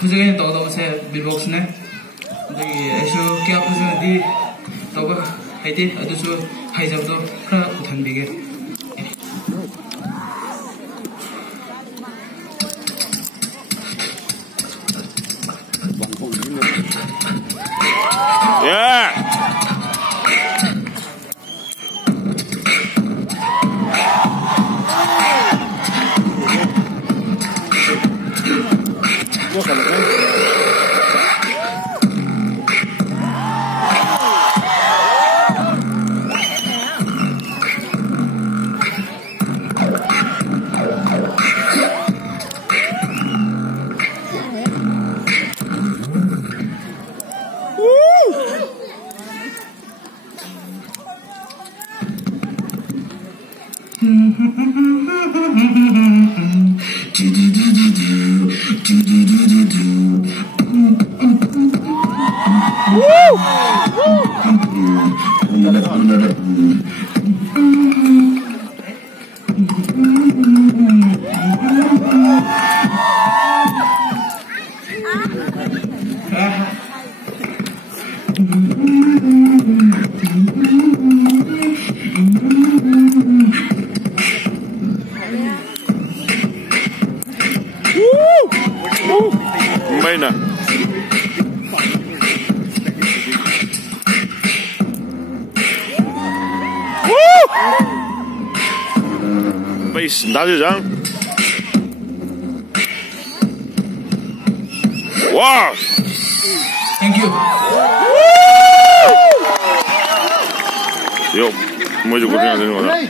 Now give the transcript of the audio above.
ꯐꯖꯒꯩꯅ ꯇꯧꯒꯗꯧꯕꯁꯦ ꯕꯤꯠꯕꯣꯛꯁꯅꯦ ꯑꯗꯒꯤ ꯑꯩꯁꯨ ꯀꯌꯥ ꯐꯖꯅꯗꯤ ꯇꯧꯕ ꯍꯩꯇꯦ ꯑꯗꯨꯁꯨ ꯍꯩꯖꯕꯗꯣ ꯈꯔ ꯎꯠꯍꯟꯕꯤꯒꯦ Maina. Base, that's it, huh? Wow! Thank you. Yo, muy bien,